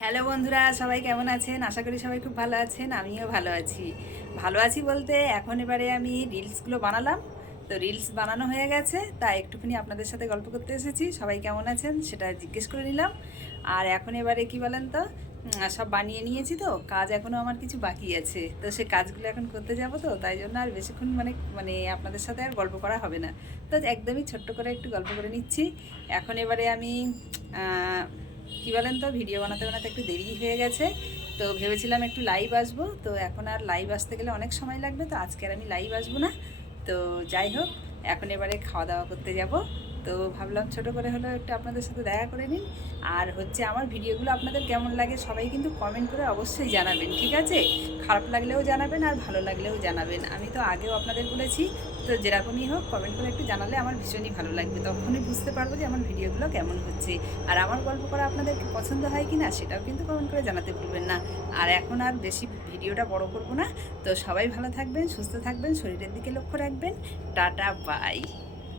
Hello বন্ধুরা, সবাই কেমন আছেন? আশা করি সবাই খুব ভালো আছেন, আমিও ভালো আছি। ভালো আছি বলতে এখন এবারে আমি রিলসগুলো বানালাম। তো রিলস বানানো হয়ে গেছে তা একটুখানি আপনাদের সাথে গল্প করতে এসেছি। সবাই কেমন আছেন? সেটা জিজ্ঞেস করে নিলাম। আর এখন এবারে কি বলেন তো? সব বানিয়ে নিয়েছি তো, কাজ এখনও আমার কিছু বাকি আছে। তো সে কাজগুলো এখন করতে যাব তো, তাই জন্য আর বেশিক্ষণ মানে মানে আপনাদের সাথে আর গল্প করা হবে না। তো একদমই ছোট্ট করে একটু গল্প করে নিচ্ছি। এখন এবারে আমি কি বলেন তো? ভিডিও বানাতে বানাতে একটু দেরি হয়ে গেছে। তো ভেবেছিলাম একটু লাইভ আসব। তো এখন আর লাইভ আসতে গেলে অনেক সময় লাগবে। তো আজকে আর আমি লাইভ আসব না। তো যাই হোক, এখন এবারে খাওয়া দাওয়া করতে যাব। তো ভাবলাম ছোট করে হলেও একটু আপনাদের সাথে দেখা করে নিন আর হচ্ছে আমার ভিডিওগুলো আপনাদের কেমন লাগে সবাই কিন্তু কমেন্ট করে অবশ্যই জানাবেন, ঠিক আছে? খারাপ লাগলেও জানাবেন আর ভালো লাগলেও জানাবেন। আমি তো আগেও আপনাদের বলেছি, তো যেরকমই হোক কমেন্ট করে একটু জানালে আমার ভীষণই ভালো লাগবে। তখনই বুঝতে পারব যে আমার ভিডিওগুলো কেমন হচ্ছে। আর আমার গল্প করা আপনাদের পছন্দ হয় কি না, সেটাও কিন্তু কমেন্ট করে জানাতে ভুলবেন না। আর এখন আর বেশি ভিডিওটা বড় করব না। তো সবাই ভালো থাকবেন, সুস্থ থাকবেন, শরীরের দিকে লক্ষ্য রাখবেন। Tata bye